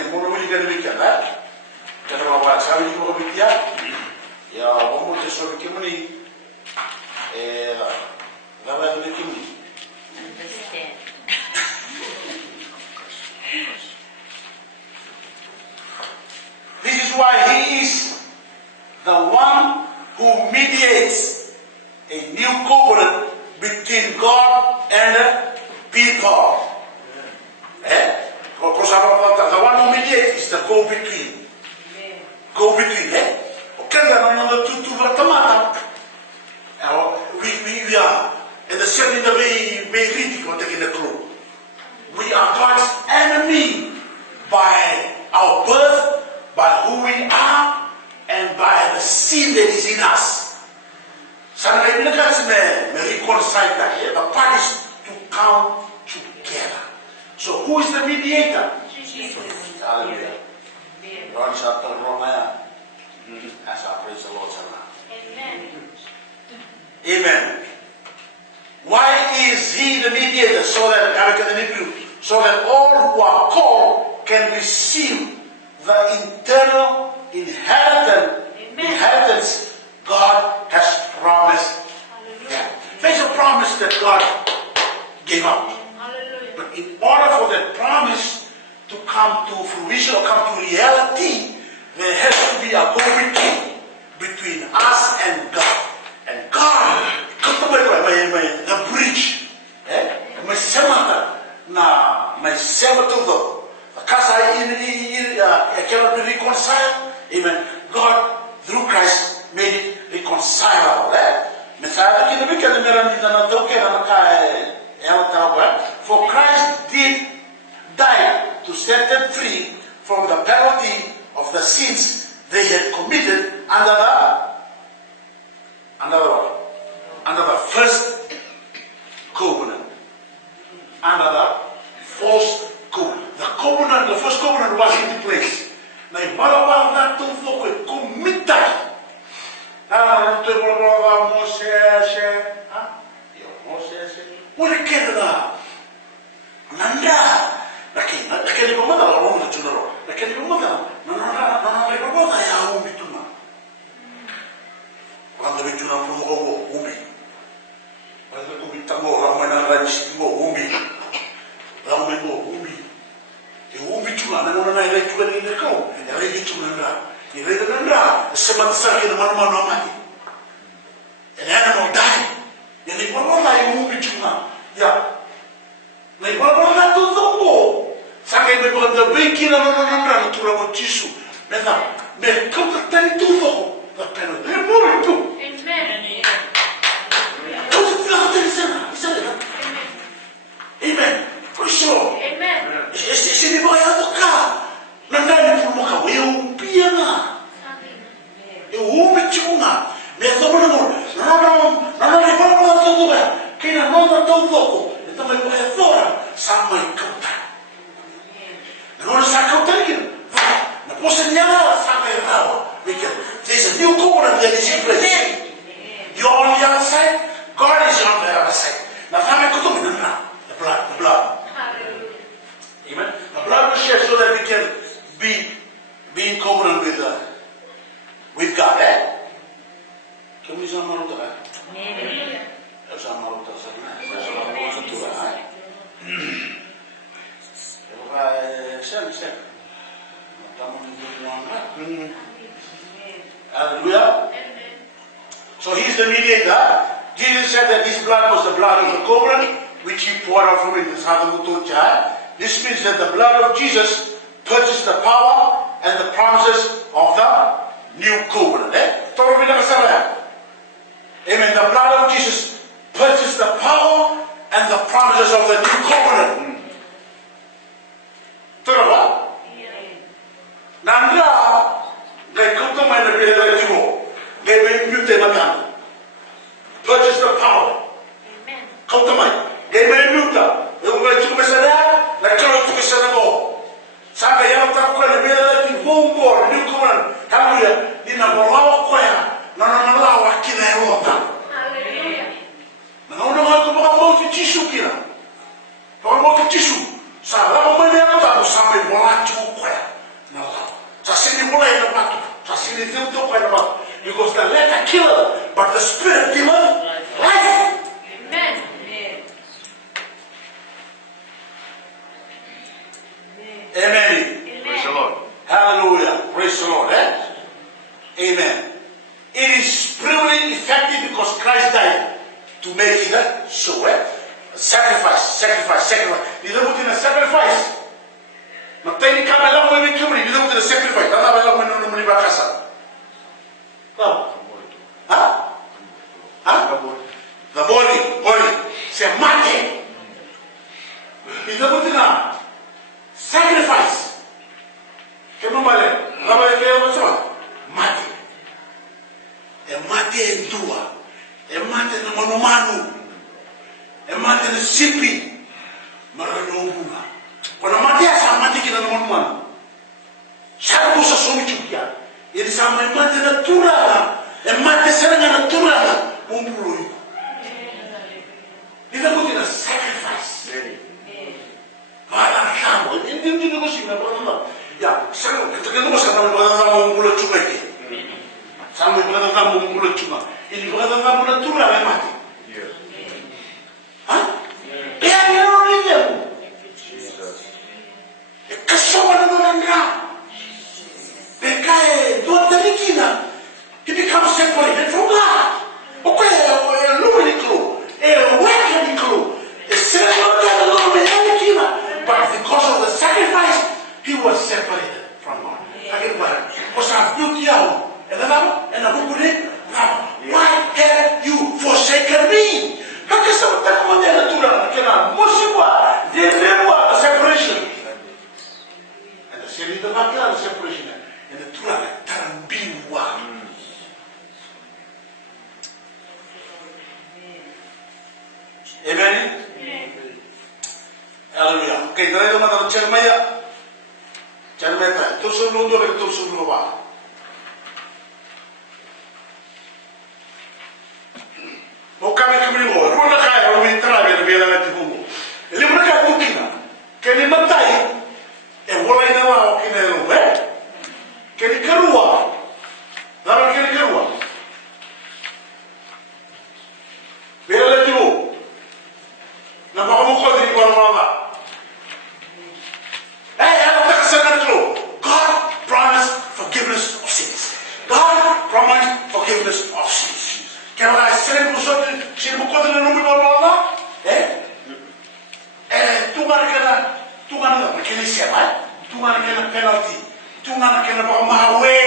Amen. Mono wili kan wikan ha. Kata bawa sawi ko bitia. Ya bomo te so kimuni. Gaba ni kimuni. Understand. This is why he is the one who mediates a new covenant between God and people. The one who mediates is the go-between. Go-between, Okay, we are in the same way taking the clue. We are God's enemy by our birth, by who we are, and by the sin that is in us. So we reconcile that. The parties to come together. So who is the mediator? Jesus. Hallelujah. Ron chapter Romaya. As I praise the Lord. Amen. Amen. Why is he the mediator? So that all who are called can receive the eternal inheritance God has promised. Yeah. There's a promise that God gave out. But in order for that promise to come to fruition or come to reality, there has to be a between us and God. And God, the bridge, my to because I cannot be reconciled. Amen. God, through Christ, made it reconcilable. For Christ did die to set them free from the penalty of the sins they had committed under the first covenant, under the false covenant. The first covenant was in place. Now, an animal died. Amen. For sure. Amen. There's a new covenant that is in place. You're on the other side, God is on the other side. The blood. Amen. The blood was shed so that we can be in covenant with God. Can we say Maruta? Hallelujah. So he's the mediator. Jesus said that this blood was the blood of the covenant which he poured out from his heart. This means that the blood of Jesus purchased the power and the promises of the new covenant. Amen. The blood of Jesus purchased the power and the promises of the new covenant. Purchase the power. Hallelujah. is still talking about. Because the letter killer, but the spirit giver life. Amen. Amen. Praise the Lord. Hallelujah. Praise the Lord. Amen. It is spiritually effective because Christ died to make it so. Sacrifice. You don't put in a sacrifice. Matay ni kami lang mo yung kimri. You don't put in a sacrifice. Tanda ba lang mo yung numuli bakasa? No. The body. Say mate. You don't put in a sacrifice. Kaya mo bale. Rabay kaya mo siya. Mate. Mate endua. Mate na manumanu. Mate na sipi. Marano bunga. Kuna mate sa mate kina na manumanu. Siya po sa sumichukya. Ini sama mate na turana. Mate sana na turana. Umbuloy. Hindi na buti na sacrifice. Parang kamo. Hindi ko siya na. Ya, saya ketika itu saya berada mulut cuma ini. Sampai berada mulut cuma. Ini berada mulut cuma yang mati. Hah? Yang orang ini. Kesopan orang dia. Bekai dua dari kita. He becomes separated from God. Okay, lori kru. Wake kru. Separated the Lord dari kita. But because of the sacrifice, he was separated from God. Again, what? Because I've built you out. And I will put why have you forsaken me? How can someone tell me that the separation? And the same is the separation. And the Torah Tarambiwa. Amen? Hallelujah. Okay, tayo naman ang Jeremiah. Jeremiah, tusunod doon, tusunod ba? O kami mo, ruang na kaya, ruang trabe na biya natin mo. Ele mo na kaya kukina. Kaya ni matay, wala na wala ko kinelo, Kaya ni karuwa. Dapat kaya ni karuwa. Biya natin mo. Napakamukha din ko ng mga. God promised forgiveness of sins. God promised forgiveness of sins. Kaya mga sila mo ko din na numi mo mga? Tungan na makinisya ba? Tungan na penalty. Tungan na baka mahawi.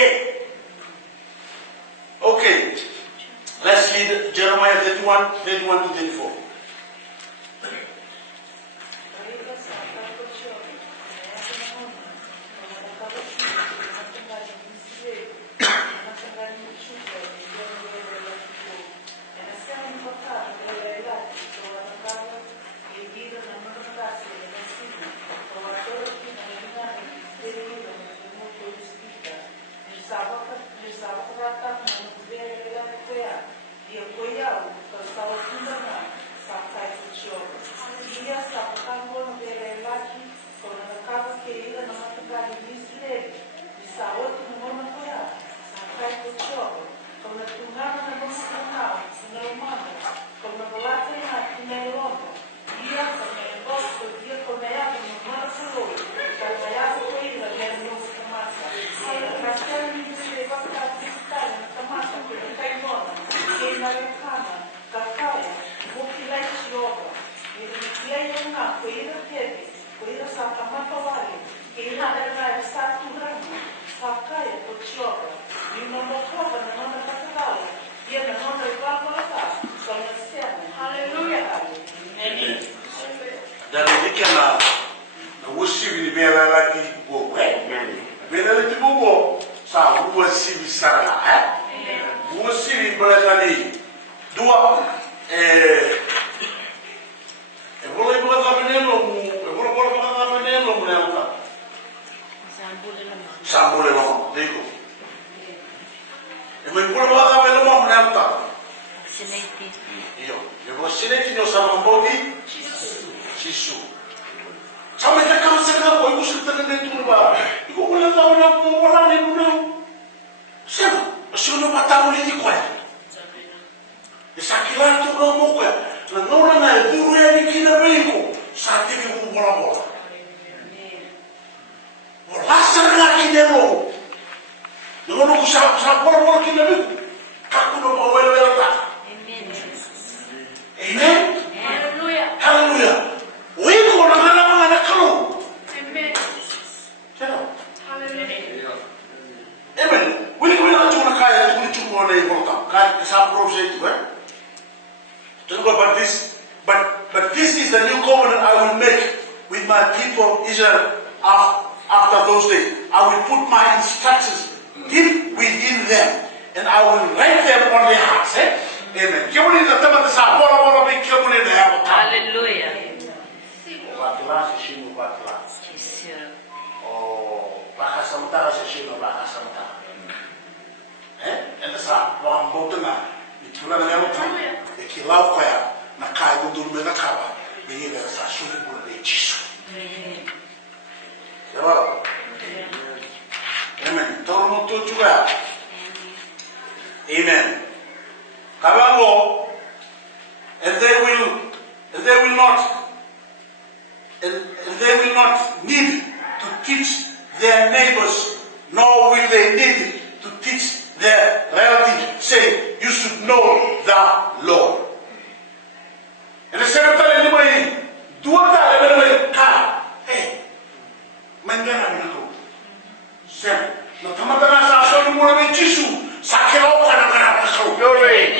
Okay. Let's read Jeremiah 31 to 34. Dan dikira na wusibi ni bela lagi go bela lagi go sa wusibi sara wusibi belatani dua boleh bukan menelo menelo sambule mama digo boleh bukan menelo Sineti. Io sineti no sama mbodi Sisu. Sampai tak kau sekarang, aku sudah terkena turba. Iku boleh tahu nak mau orang ni pun. Siapa sa bola kina biku. Kakuno pa wele ta. Amen. Amen. Hallelujah. Hallelujah. Wiko na ngana na kalu. Amen. Tena. Hallelujah. Amen. Wili na tuna kaya tuni chumo na ibolta. Kaya sa project we. But this is the new covenant I will make with my people Israel after those days. I will put my instructions deep within them, and I will write them on their hearts. Amen. Hallelujah. Amen. Tolong tu juga. Amen. Kabango, and they will not need to teach their neighbors, nor will they need to teach their relatives, saying, "You should know the Lord." And the secretary ni dua kali bermain ka, mengena begitu. Sem, na tama-tama sa aso ni mula may Jisu, sa kelaw ka na kanap sa glory.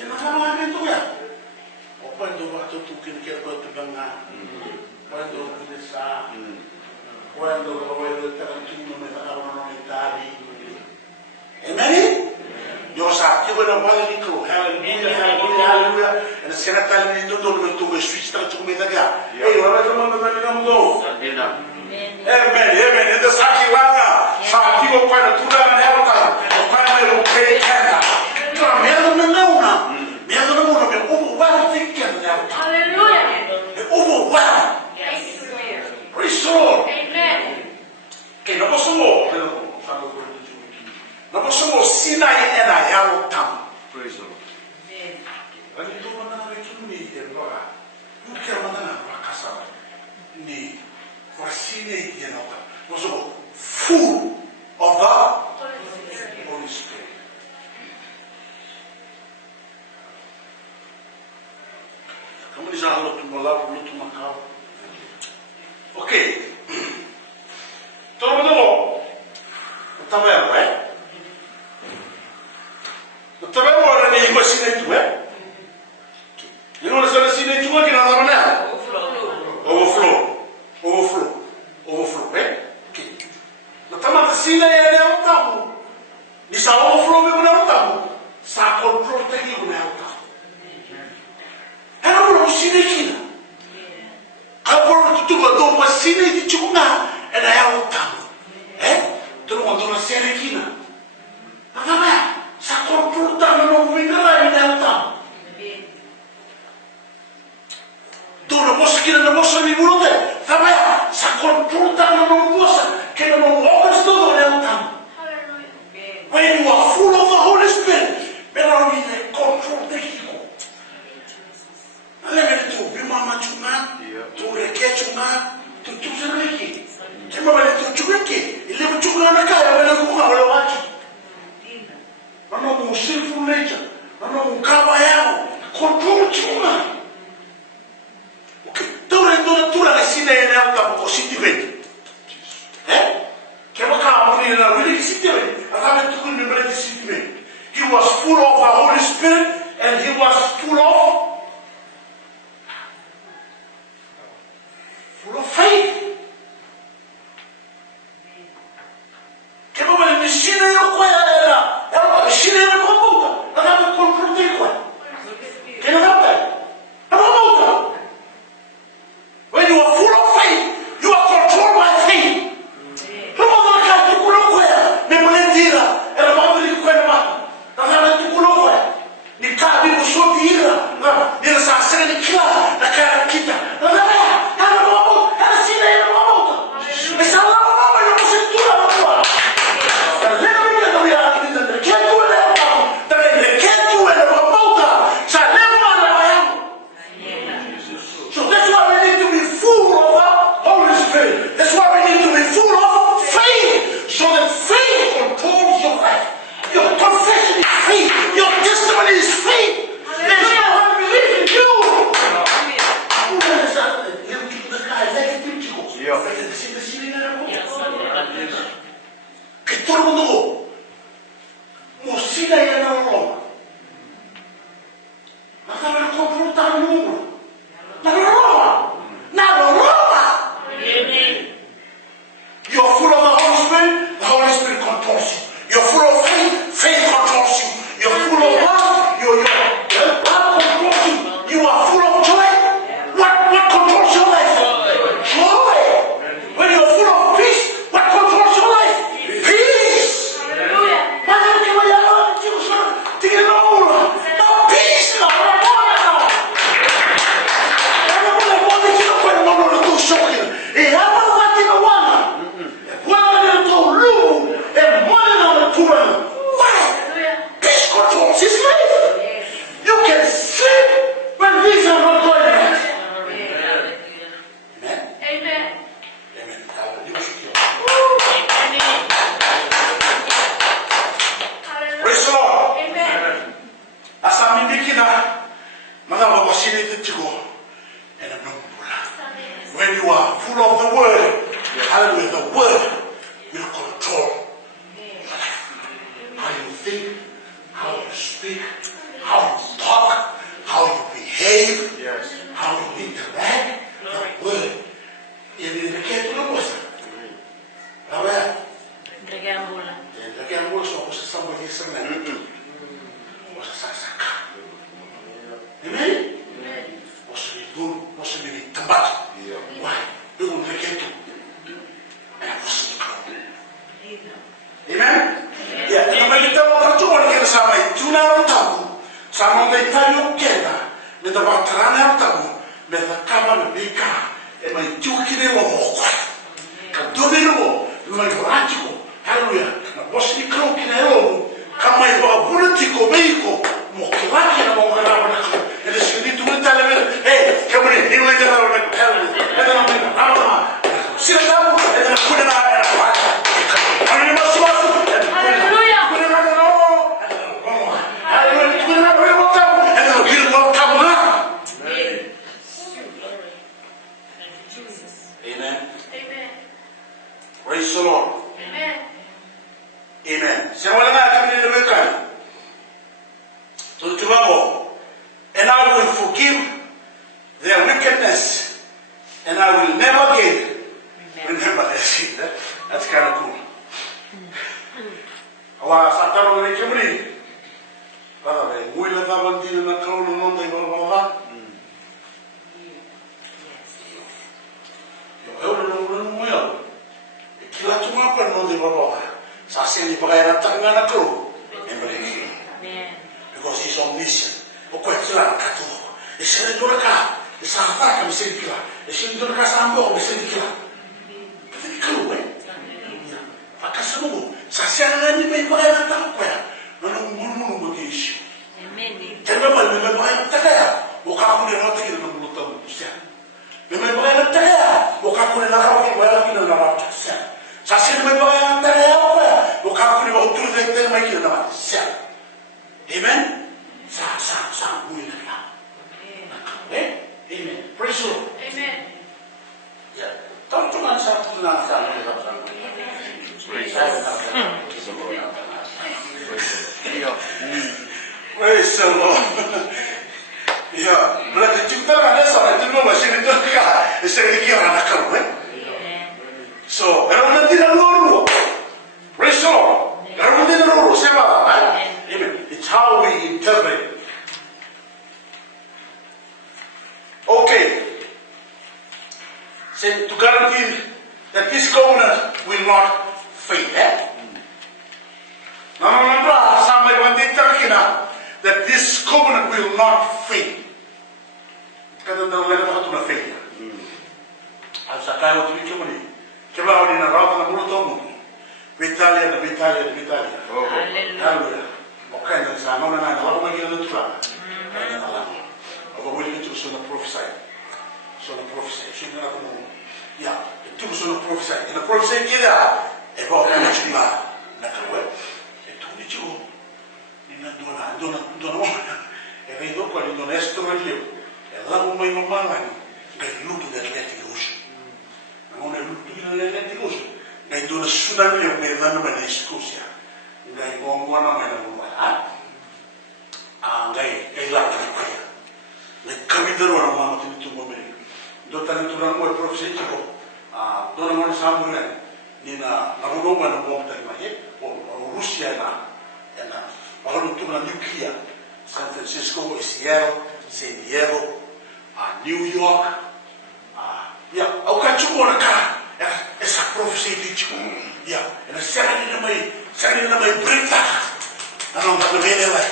Yan ang mga ito ya. O pwendo ba ito tukin kaya ba ito nga? Pwendo binisa. Pwendo ba wala tarantino may nakaroon ng itali. Amen? Diyos sa iba na wala ni ko. Hallelujah, hallelujah, hallelujah. And the secretary ni ito doon may tuwa switch na ito kumitaga. Wala naman na nalilang mo. Amen, amen. Ito sa kiwanga. Sa akiwa pa na tulang na helta. O pa na may rupay kanda. Ito na meron na nauna. Meron na muna. May overwhelmed thinking na helta. Hallelujah. May overwhelmed. Praise the Lord. Amen. Okay, napasungo. Napasungo Sinai na helta. Praise the Lord. Ano ito man na ito ni Eloa? Yung kaya man na nakasama ni Sinai na helta. Napasungo full of the Holy Spirit. Kamu ni sa halot tumala, halot tumakaw. Okay. Tolong dulu. Pertama ya, right? Pertama orang ni masih itu, Ini orang sana sini cuma kita mana? Overflow, Okay. Pertama sini yang tahu. Di sa overflow benar tahu. Sa control tadi benar tahu. Kalau sini kita. Kalau tu betul sini di cuma ada yang tahu. Terus untuk sini kita. Apa? Sa control tadi nak benar yang tahu. Dono posso che non posso mi volete, vabbè, sa controlta non posso, che non vuole sto non When you are full of the Holy Spirit, però mi control the ego. Allora tu, prima ma chunga, tu reke chunga, tu sereki. Che ma vale tu chungi, il levo chunga na kaya, vale kuka wale waki. Ano mo sinful nature, ano mo kawa yao, control chunga. Tura la sina e ne alta po sitimenti. Che ma cavolo ni la really sitimenti. Aveva tutto il membro di sitimenti. He was full of the Holy Spirit and he was full of faith. Che ma vale di sina e qua era sina e computa. Aveva controllo di qua. Che non va bene. Yes, Lord. Que todo mundo mosila ya na Roma. Nataka confrontar o mundo. Na Roma. Amen. You're full of the Holy Spirit controls you. You're full of faith controls you. You're full of love, love controls you. You are full of joy. What controls your life? Joy. When you're full of peace, what controls your life? Peace. Hallelujah. No peace. Why? Peace controls his life. You can sleep when things are not going right. Amen? Amen. Amen. Hallelujah. Praise the Lord. Amen. As I'm in the kina, Madame Wasile the Tigo, and a number. When you are full of the word, hallelujah, the word will control how you think, how you speak, how you talk, how you behave, how you interact. The word. In the case of the person. Now, Entregambula. again, what's somebody saying? What's a saka? Amen? What's the good? What's the tabat? Why? We will make it. And I was amen? Yeah, and when you tell what you want to get some, do not tabu. Some of the Italian Kena, with the Batrana tabu, with the Kama Bika, and my two kilo more. Kadobino, my Rancho, hallelujah, was the cloak in a room, come my political vehicle, Mokilaki and Mokarabana, and the city to tell him, hey, come in, he went out and tell me, and then I'm sit down, and then put it out and I must Hallelujah. put it out and all, hallelujah, put it out and then he'll not come now. Amen. Amen. Praise the Lord. Amen. Amen. Se wala na kami ni Mekan. Tutumamo. And I will forgive their wickedness, and I will never again remember their sin. That's kind of cool. Awa sataro ni kemri. Para be muila ta bandi na kaulu no dai baba. Yo no muyo. Kila tuma pa no dai baba. Saseni pakai rata ngana kaulu. Amen. Because he's omniscient. O kwetila katu. Esere doraka. Esahata kam sedikila. Esere doraka sambo kam sedikila. Tapi kalu Akasamu. Sasiana ni me pakai rata ko ya. Nono munu mugishi. Amen. Tendo mal me pakai rata ya. O kaku ni rata ki no mulu tamu. Sia. Me pakai rata ya. O kaku ni nakau ki wala ki no rata. Sia. Sasiana me pakai rata ya ko ya. O kaku ni o turu de mai ki no rata. Sia. Amen. Sa muli na lang. Amen. Praise the Lord. Amen. Yeah. Tahu cuma satu nang sa. Praise the Lord. Yeah. Berarti kita ada seorang itu masih itu kan. Sedikit anak kamu. So, kalau nanti lalu, praise the Lord. Kalau nanti lalu, siapa? Amen. It's how we interpret. Okay. Say to guarantee that this covenant will not fail. Now, somebody when they talking that this covenant will not fail. Kada daw lena pa tuna fail. Ang sakay mo tumi kumani. Kaya na rata na mulo tomu. Vitalia. Hallelujah. Okay, then sa ano na ako magiging tula. Ako willing to so na prophesy. Sino na ako. Yeah, to so na prophesy. Na prophesy kida. Eko ka na chuma. Nakawe. Ito ni chuo. Ni dona. Eko ito ko ni dona estro rio. Ela mo may mamangani. Kaya luto da kaya tilush. Ngone lutu le tikus. Ngai do na sudan le me na me na skusia. Ngai ngongwa na me na ngwa. Ngai la ni kaya. Ngai kamidero na mama tu mo me. Do tan tu na mo profesi ko. Do na mo samune ni na mo na mo ta ma he o Rusia na. Bahkan tu na nuklia. San Francisco, Seattle, San Diego, New York. Ya, au ka chuko na ka. Essa profecia de chuko. Ya, ena sera ni na mai brita. Ano ba ko vele la.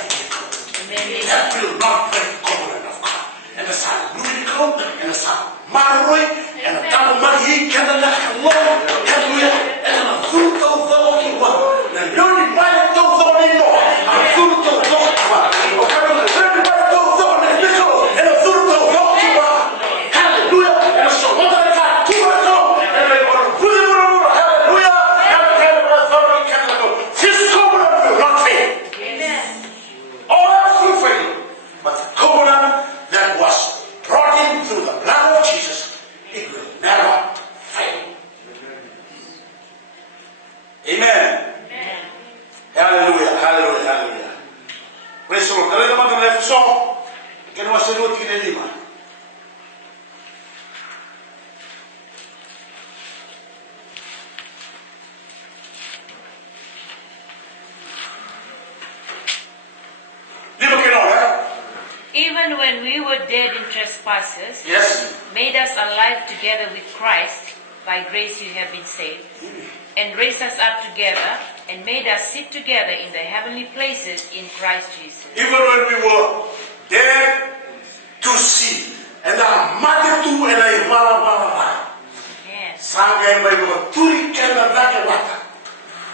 That will not break the covenant of God. And essa luminico, and essa maroi, and a double magi kana na lo. Hallelujah. And a fruto do ki wa. Na yoni ba do do ni no. A fruto do ki wa. O ka no ba do do ni no. And a fruto do ki wa. Hallelujah. And so what I got to go. And they are really hallelujah. And can go. This covenant will not fail. Amen. All else will fail. But the covenant that was brought in through the blood of Jesus, it will never fail. Amen. Amen. Hallelujah. Hallelujah. Hallelujah. Praise the Lord. Kali naman ang left song. Kaya masalut kinelima. Even when we were dead in trespasses, Yes. made us alive together with Christ. By grace you have been saved, and raised us up together, and made us sit together in the heavenly places in Christ Jesus. Even when we were dead to sin, and our mother too, and I mala. Yes. Sangay may mga turi kaya na wata.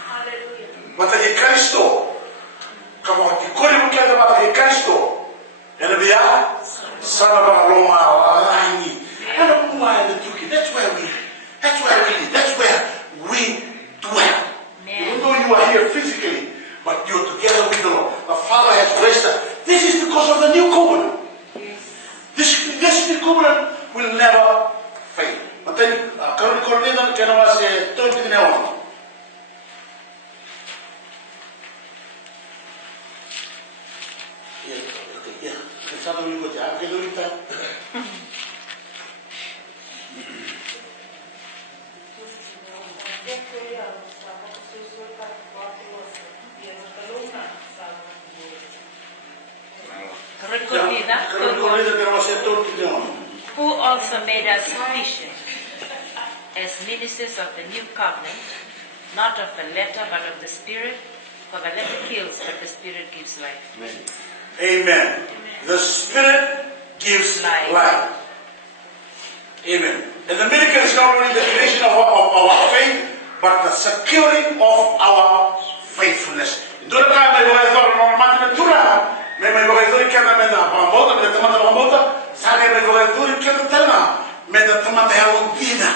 Hallelujah. Wata kay Kristo. Kamo ikuri mo kaya wata kay Kristo. Yan biya. Sana ba Roma alani. Ano mo ay natuki? That's where we dwell. Even though you are here physically, but you're together with the Lord. The Father has blessed us. This is because of the new covenant. This new covenant will never fail. But then, current coordinator can was told to the now. Yeah. Satu minggu aja, kita minta. Who also made us sufficient as ministers of the new covenant, not of the letter but of the Spirit, for the letter kills, but the Spirit gives life. Amen. The Spirit gives life. Amen. And the miracle is not only the creation of our faith, but the securing of our faithfulness. Itulah kaya may mga ito, mati na tura, may mga ito kaya may na pambota, may teman na pambota, sa kaya may mga ito kaya tala, may teman na hawag dina.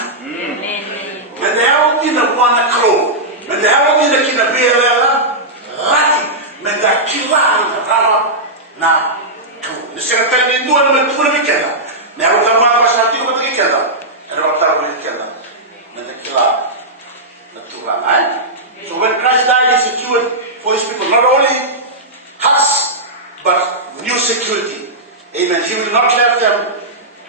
May na hawag dina buwan na kro, may na hawag dina kinabiyalela, lati, may na kilaan na tama na kro. Nasikatan niyo doon na may tura may kaya, may hawag tama ba sa atin ko matagay kaya, ano ba tara may kaya, may na kilaan na tura. So when Christ died, he secured for his people not only us, but new security. Amen. He will not let them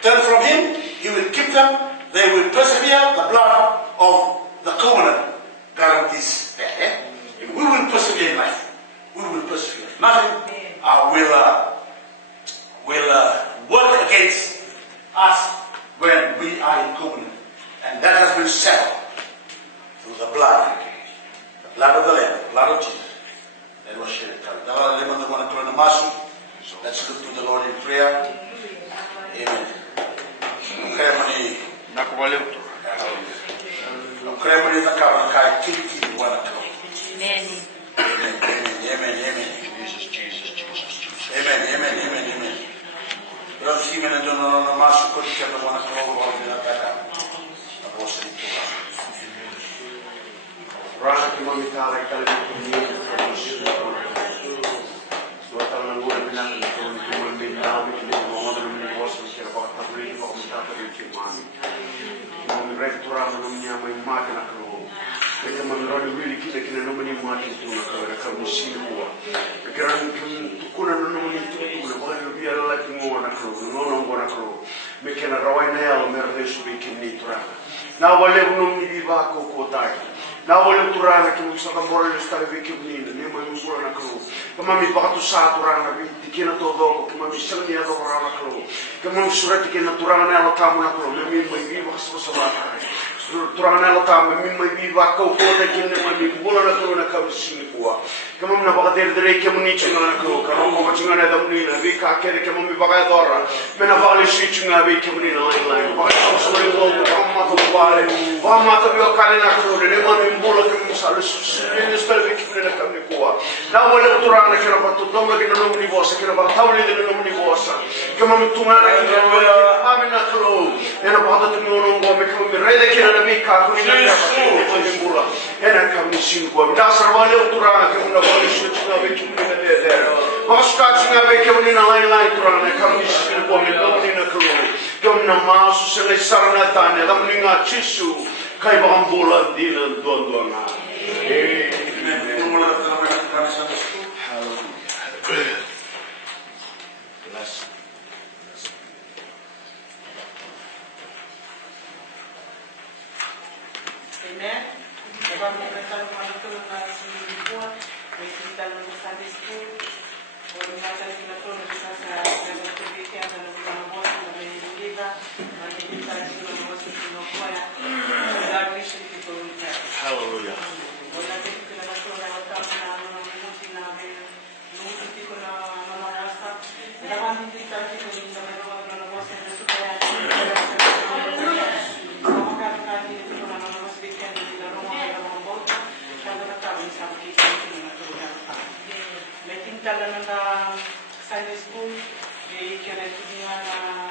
turn from him. He will keep them. They will persevere. The blood of the covenant guarantees that. We will persevere in life. We will persevere. Nothing will work against us when we are in covenant. And that has been settled through the blood. Blood of the Lamb, blood of Jesus. That was shed. Let's look to the Lord in prayer. Amen. Rasa kimamita kali ini suatu nanggulan bilang itu minta ini mengobrol dengan bos mencari waktu beri komentar dari cuman red turang na niya may mati na kalo. Kaya mangrani wili kita kina naman yung mati ito na kawala kami sinuwa. Kaya tukunan na naman ito na baka biya lagi mo na kalo, nonong mo na kalo. May kina raway na yalo meron bikin ni turang. Na wale unong nibiba ko kotay. Na wale turang na kimusa ka moral style bikin ni na may mula na kalo. Kami baka to sa turang na dikina todo ko kami sila niya do na kalo. Kami surat dikina turang na yalo tamo na kalo. May biba kasi sa bata. Turang na yalo tamo may biba ko kotay kina may mula na kalo na kami sinuwa. Kami na baka dere kami ni chinga na kalo. Karo ko chinga na dam ni na bi ka kere kami baka dora. Mena baka li shi chinga bi kami ni na lain. Baka sa suri ko mata bale. Baka mata bi ka na kalo de mami mula kami sa ni spell bi kami na kami kuwa. Na wala turang na kira pa tutong na kinanong ni bosa kira pa tawli de kinanong ni bosa. Kami tunga na kira kami na kalo. Ena baka tunong ngo me kami rede kira na mi ka ko ni na pa ni mula. Ena kami sin ko. Dasar wala turang kami na baka shi chinga bi kami na de. Baka ska chinga bi kami na lain turang na kami sin ko me no ni na kalo. Kami na masu sele sarna tanya kami nga chisu kai baka bola di na don na. Amen. Eva mnakata mwanamke mnasimlikuwa mekita na Sunday school. Walimata kinatoa sasa na kufikia na mwanamke ameliva na kipita chini na wasi tunakuwa God mission people. Hallelujah. Sunday school, they can actually na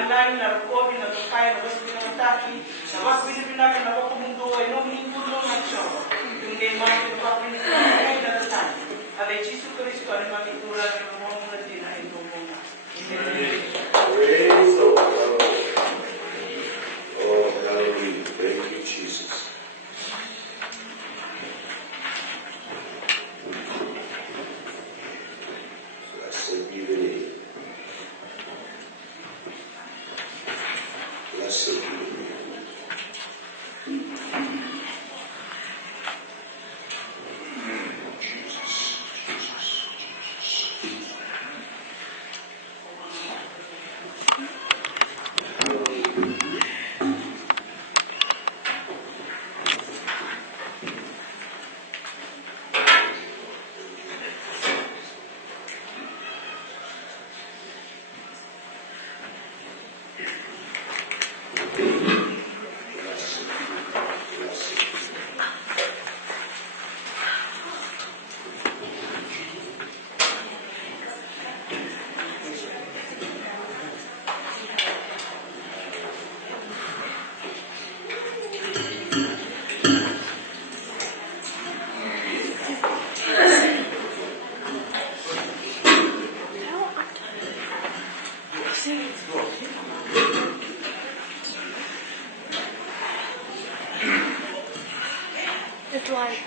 Landani na Rukobi na Tokai na West Bina Mataki na West Bina Pinaka na Wako Mundo e no Mingundo na Choba. Tunge mati kwa Bina Pinaka na Tani. Ale Jesu Kristo ale makitura na Mungu na Dina e no Mungu. Praise the Lord. Oh, hallelujah. Thank you, Jesus. Blessed be the name. Blessed be the name. Jesus, Jesus, Jesus. It's like